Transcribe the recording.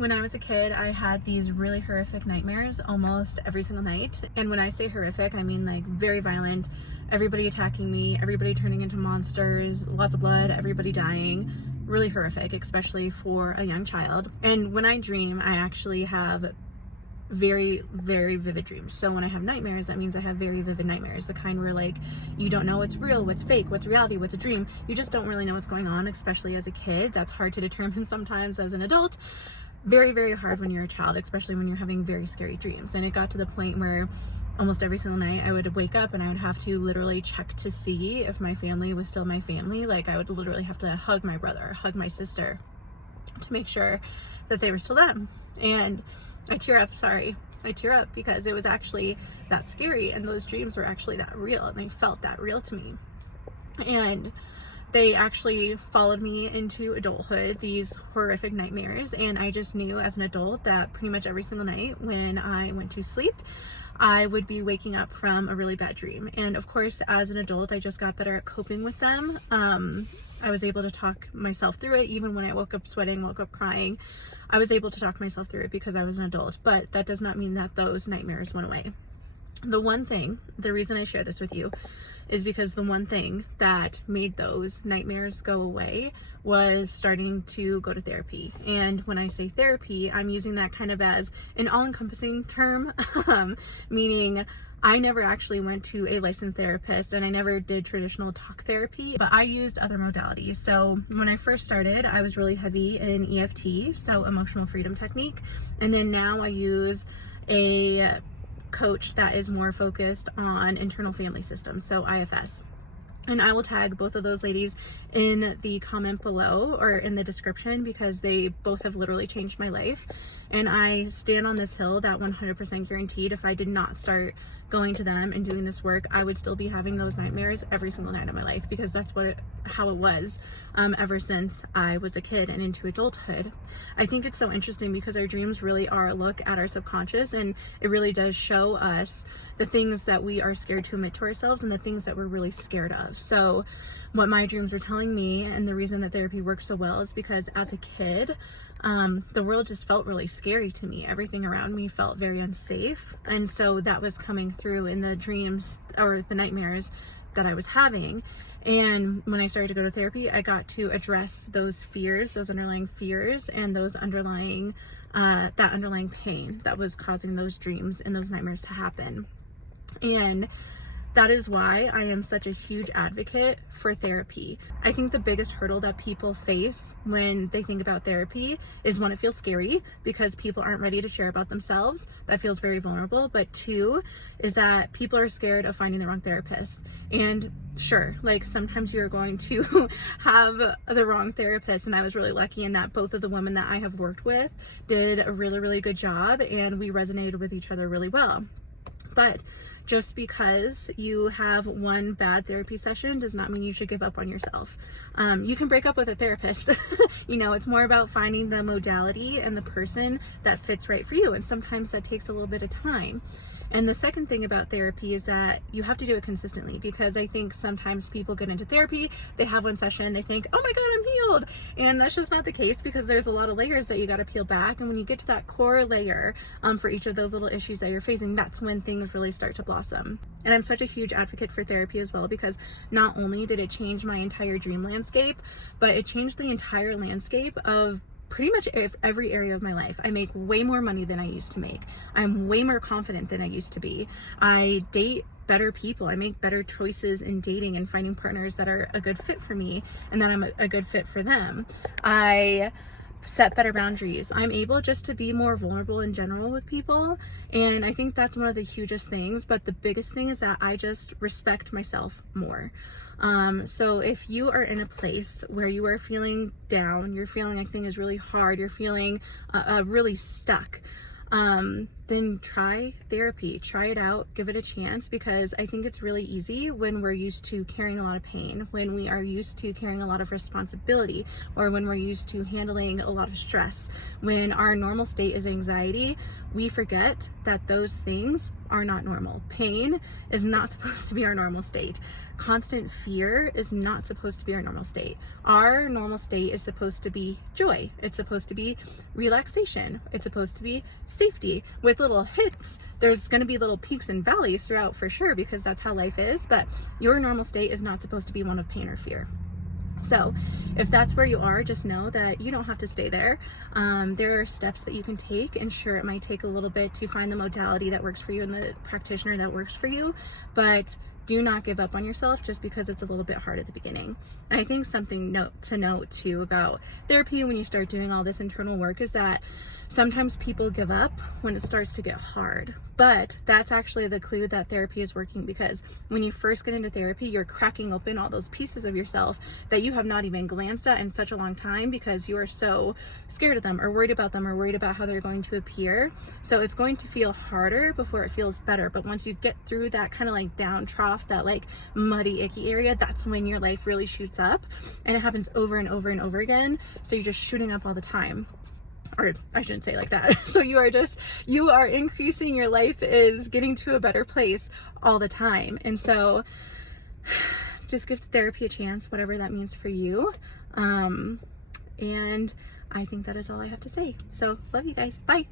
When I was a kid, I had these really horrific nightmares almost every single night. And when I say horrific, I mean like very violent, everybody attacking me, everybody turning into monsters, lots of blood, everybody dying. Really horrific, especially for a young child. And when I dream, I actually have very, very vivid dreams. So when I have nightmares, that means I have very vivid nightmares, the kind where like you don't know what's real, what's fake, what's reality, what's a dream. You just don't really know what's going on, especially as a kid. That's hard to determine sometimes as an adult. Very, very hard when you're a child, especially when you're having very scary dreams. And it got to the point where almost every single night I would wake up and I would have to literally check to see if my family was still my family. Like I would literally have to hug my brother, hug my sister to make sure that they were still them. And I tear up because it was actually that scary, and those dreams were actually that real, and they felt that real to me. And they actually followed me into adulthood, these horrific nightmares, and I just knew as an adult that pretty much every single night when I went to sleep, I would be waking up from a really bad dream. And of course, as an adult, I just got better at coping with them. I was able to talk myself through it. Even when I woke up sweating, woke up crying, I was able to talk myself through it because I was an adult. But that does not mean that those nightmares went away. The reason I share this with you is because the one thing that made those nightmares go away was starting to go to therapy. And when I say therapy, I'm using that kind of as an all-encompassing term, meaning I never actually went to a licensed therapist and I never did traditional talk therapy, but I used other modalities. So when I first started, I was really heavy in EFT, so emotional freedom technique. And then now I use a coach that is more focused on internal family systems, so IFS. And I will tag both of those ladies in the comment below or in the description because they both have literally changed my life. And I stand on this hill that 100% guaranteed if I did not start going to them and doing this work, I would still be having those nightmares every single night of my life, because that's how it was ever since I was a kid and into adulthood. I think it's so interesting because our dreams really are a look at our subconscious, and it really does show us the things that we are scared to admit to ourselves and the things that we're really scared of. So what my dreams were telling me, and the reason that therapy works so well, is because as a kid, the world just felt really scary to me. Everything around me felt very unsafe. And so that was coming through in the dreams or the nightmares that I was having. And when I started to go to therapy, I got to address those fears, those underlying fears, and those underlying, that underlying pain that was causing those dreams and those nightmares to happen. And that is why I am such a huge advocate for therapy. I think the biggest hurdle that people face when they think about therapy is, one, it feels scary because people aren't ready to share about themselves. That feels very vulnerable. But two is that people are scared of finding the wrong therapist. And sure, like sometimes you're going to have the wrong therapist. And I was really lucky in that both of the women that I have worked with did a really, really good job, and we resonated with each other really well. But just because you have one bad therapy session does not mean you should give up on yourself. You can break up with a therapist. You know, it's more about finding the modality and the person that fits right for you. And sometimes that takes a little bit of time. And the second thing about therapy is that you have to do it consistently, because I think sometimes people get into therapy, they have one session, they think, oh my God, I'm healed. And that's just not the case, because there's a lot of layers that you got to peel back. And when you get to that core layer for each of those little issues that you're facing, that's when things really start to blossom. And I'm such a huge advocate for therapy as well, because not only did it change my entire dream landscape, but it changed the entire landscape of pretty much every area of my life. I make way more money than I used to make. I'm way more confident than I used to be. I date better people. I make better choices in dating and finding partners that are a good fit for me and that I'm a good fit for them. I set better boundaries. I'm able just to be more vulnerable in general with people. And I think that's one of the hugest things. But the biggest thing is that I just respect myself more. So if you are in a place where you are feeling down, you're feeling like things is really hard, you're feeling really stuck, then try therapy. Try it out, give it a chance, because I think it's really easy when we're used to carrying a lot of pain, when we are used to carrying a lot of responsibility, or when we're used to handling a lot of stress. When our normal state is anxiety, we forget that those things are not normal. Pain is not supposed to be our normal sate. constant fear is not supposed to be our normal state. Our normal state is supposed to be joy. It's supposed to be relaxation. It's supposed to be safety with little hits. There's going to be little peaks and valleys throughout for sure, because that's how life is, but your normal state is not supposed to be one of pain or fear. So if that's where you are, just know that you don't have to stay there. There are steps that you can take, and sure, it might take a little bit to find the modality that works for you and the practitioner that works for you, but do not give up on yourself just because it's a little bit hard at the beginning. And I think something to note too about therapy when you start doing all this internal work is that sometimes people give up when it starts to get hard, but that's actually the clue that therapy is working, because when you first get into therapy, you're cracking open all those pieces of yourself that you have not even glanced at in such a long time because you are so scared of them or worried about them or worried about how they're going to appear. So it's going to feel harder before it feels better, but once you get through that kind of like down trough, that like muddy, icky area, that's when your life really shoots up, and it happens over and over and over again. So you're just shooting up all the time. Or I shouldn't say it like that. So you are increasing, your life is getting to a better place all the time. And so just give therapy a chance, whatever that means for you. And I think that is all I have to say. So love you guys. Bye.